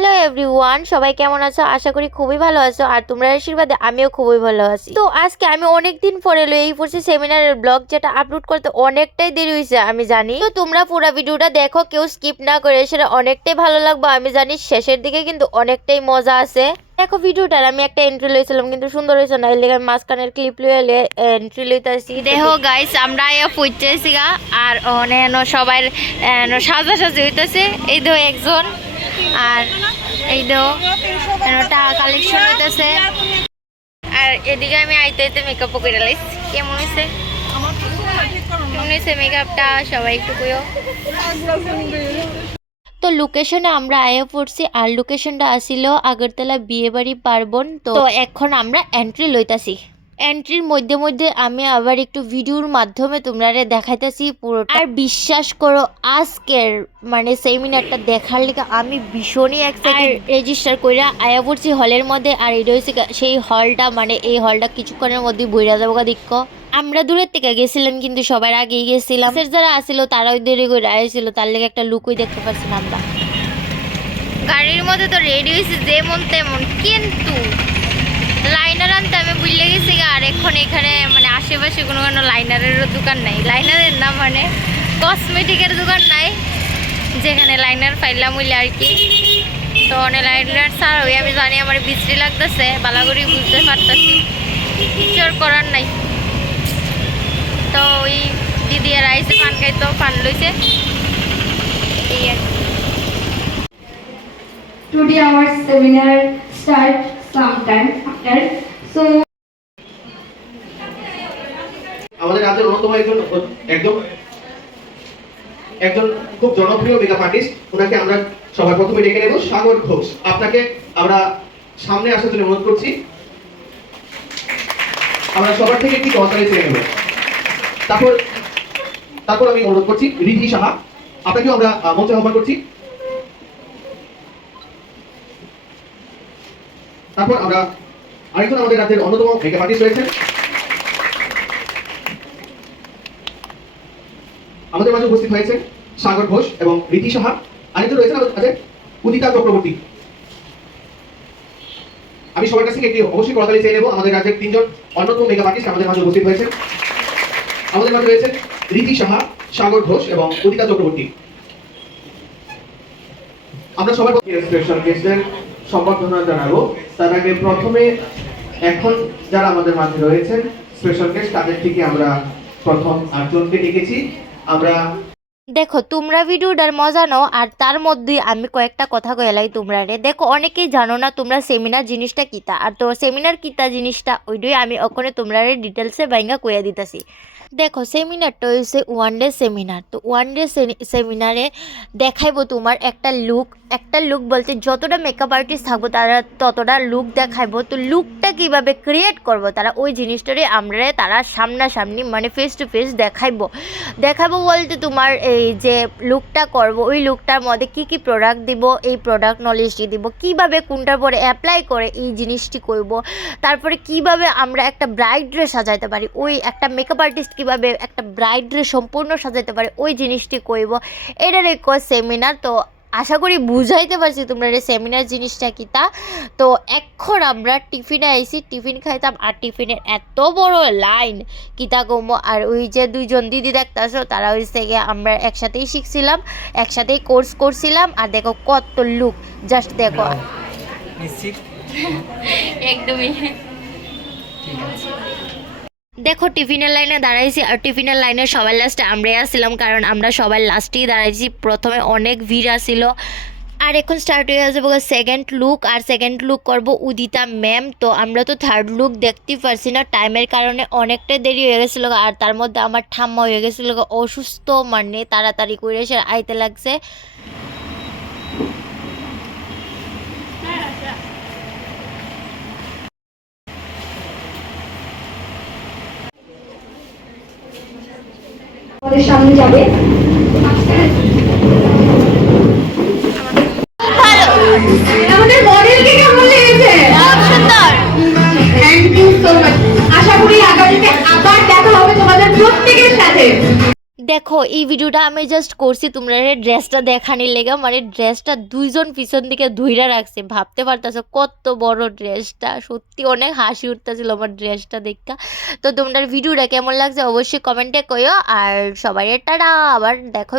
Hello everyone, সবাই কেমন আছো? আশা করি খুবই ভালো আছো আর তোমরা আশীর্বাদে আমিও খুবই ভালো আছি। তো আজকে আমি অনেকদিন পরে এই পড়ছি সেমিনারের ব্লগ, যেটা আপলোড করতে অনেকটাই দেরি হয়েছে আমি জানি। তো তোমরা পুরো ভিডিওটা দেখো, কেউ স্কিপ না করে, সেটা অনেকটাই ভালো লাগবে আমি জানি। শেষের দিকে কিন্তু অনেকটাই মজা আছে। দেখো ভিডিওটার আমি একটা এন্ট্রি লইছিলাম কিন্তু সুন্দর হয়েছে না, এর লেগে আমি মাঝখানের ক্লিপ লইলে এন্ট্রি লইতেছি। দেখো গাইস, আমরা পৌঁছেছি গা আর অনেক সবাই সাজাসাজি হইতেছে। এই দো একজন আর এই দো টাকা কালেকশন হইতেছে। আর এদিকে আমি আইতে আইতে মেকআপ করে লাইছি। কেমন হয়েছে মেকআপটা? সবাই একটু কইও। তো লোকেশনে আমরা আয়া পড়ছি আর লোকেশনটা আসিল আগরতলা বিয়েবাড়ি পার্বণ। তো এখন আমরা এন্ট্রি লইতাছি। এন্ট্রির মধ্যে মধ্যে আমি আবার একটু ভিডিওর মাধ্যমে তোমরা দেখাইতেছি পুরোটা। আর বিশ্বাস করো, আজকের মানে সেমিনারটা দেখার লেগে আমি ভীষণই এক্সাইটেড। রেজিস্টার কইরা আয়া পড়ছি হলের মধ্যে। আর এটা হচ্ছে সেই হলটা, মানে এই হলটা কিছুক্ষণের মধ্যে বইরা যাবো দেখো। আমরা দূরের থেকে গেছিলাম কিন্তু সবার আগেই গেছিলাম। যারা আসছিল তারাও দেরি করে আসছিল, তার লেগে একটা লুকই দেখতে পাচ্ছি না আমরা। গাড়ির মধ্যে তো রেডি হয়েছে যেমন তেমন, কিন্তু লাইনার আনতে আমি বুঝলে গেছি। আর এখন এখানে মানে আশেপাশে কোনো লাইনারেরও দোকান নাই। লাইনারের না মানে কসমেটিকের দোকান নাই, যেখানে লাইনার পাইলাম বললে আর কি। তো অনেক লাইনার ছাড় ওই আমি জানি আমার বিশ্রী লাগতেছে, বালাগুড়ি বুঝতে পারতেছি, কিছু আর করার নাই। তো ওই দিদি আর আইসে পান খাইতো, পান লইছে এই আর কি। Today our seminar starts sometime after. So আমাদের রাজ্যের অন্যতম একজন খুব জনপ্রিয় মেকআপ আর্টিস্ট, ওনাকে আমরা সবার প্রথমে ডেকে নেব সাগর ঘোষ। আপনাকে আমরা সামনে আসার জন্য অনুরোধ করছি। আমরা সবার থেকে একটি করতালি চেয়ে নেব। তারপর আমি অনুরোধ করছি রিধি সাহা, আপনাকেও আমরা মঞ্চে আহ্বান করছি। তারপর আমরা আরেকজন আমাদের রাজ্যের অন্যতম মেকআপ আর্টিস্ট রয়েছেন, আমাদের মাঝে উপস্থিত হয়েছে সাগর ঘোষ এবং রীতি সাহা। আরেকজন রয়েছেন আমাদের কাছে উদিতা চক্রবর্তী। আমি সবার কাছ থেকে একটি অবশ্যই করতালি চেয়ে নেব। আমাদের রাজ্যের তিনজন অন্যতম মেকআপ আর্টিস্ট আমাদের মাঝে উপস্থিত হয়েছেন। আমাদের মাঝে রয়েছেন রীতি সাহা, সাগর ঘোষ এবং উদিতা চক্রবর্তী। আমরা সবার স্পেশাল গেস্টদের সম্বর্ধনা জানাবো। তার আগে প্রথমে এখন যারা আমাদের মাঝে রয়েছেন স্পেশাল গেস্ট, তাদের থেকে আমরা প্রথম 8 জনকে ডেকেছি। আমরা দেখো তোমরা ভিডিওটার মজা নাও আর তার মধ্যে আমি কয়েকটা কথা কইলাই তোমরা রে। দেখো অনেকেই জানো না তোমরা সেমিনার জিনিসটা কিতা, আর তো সেমিনার কিতা জিনিসটা ওইটাই আমি ওখানে তোমরা ডিটেলসে বাইঙ্গা কইয়া দিতেছি। দেখো সেমিনারটা হয়েছে ওয়ান ডে সেমিনার। তো ওয়ান ডে সেমিনারে দেখাইবো তোমার একটা লুক বলতে যতটা মেকআপ আর্টিস্ট থাকবো তারা ততটা লুক দেখাইবো। তো লুকটা কিভাবে ক্রিয়েট করব তারা ওই জিনিসটারে আমরা তারা সামনাসামনি মানে ফেস টু ফেস দেখাবো বলতে তোমার এই যে লুকটা করব ওই লুকটার মধ্যে কি কি প্রোডাক্ট দিব, এই প্রোডাক্ট নলেজটি দিব, কিভাবে কোনটার পরে অ্যাপ্লাই করে এই জিনিসটি করব, তারপরে কিভাবে আমরা একটা ব্রাইড ড্রেস সাজাইতে পারি, ওই একটা মেকআপ আর্টিস্ট কিভাবে একটা ব্রাইড ড্রেস সম্পূর্ণ সাজাইতে পারে ওই জিনিসটি করব। এটার এক সেমিনার। তো আশা করি বুঝাইতে পারছি তোমরা সেমিনার জিনিসটা কি তা। তো এখন আমরা টিফিনে আইসি, টিফিন খাইতাম আর টিফিনের এত বড় লাইন কিতা কমো। আর ওই যে দুইজন দিদি দেখতেছো তারা হয়েছে গিয়ে আমরা একসাথেই শিখছিলাম, একসাথেই কোর্স করছিলাম। আর দেখো কত লুক, জাস্ট দেখো একদমই। দেখো টিফিনের লাইনে দাঁড়াইছি আর টিফিনের লাইনে সবার লাস্টে আমরাই আসছিলাম, কারণ আমরা সবার লাস্টেই দাঁড়াইছি। প্রথমে অনেক ভিড় আসছিল। আর এখন স্টার্ট হয়ে যাবো সেকেন্ড লুক, আর সেকেন্ড লুক করবো উদিতা ম্যাম। তো আমরা তো থার্ড লুক দেখতেই পারছি না, টাইমের কারণে অনেকটাই দেরি হয়ে গেছিলো। আর তার মধ্যে আমার ঠাম্মা হয়ে গেছিলো অসুস্থ, মানে তাড়াতাড়ি করে সে আইতে লাগছে। আমাদের সামনে যাবে আমাদের মডেলকে কেমন লেগেছে? খুব সুন্দর। Thank you so much. আশা করি আগামীতে আবার দেখা হবে তোমাদের প্রত্যেকের সাথে। দেখো এই ভিডিওটা আমি জাস্ট করছি তোমরা ড্রেসটা দেখানির লেগে, মানে ড্রেসটা দুইজন পিছন দিকে ধইরা রাখছে, ভাবতে পারতেছো কত বড় ড্রেসটা, সত্যি অনেক হাসি উঠতেছিল আমার ড্রেসটা দেখা। তো তোমরা ভিডিওটা কেমন লাগছে অবশ্যই কমেন্টে কইও, আর সবাই টাটা, আবার দেখো।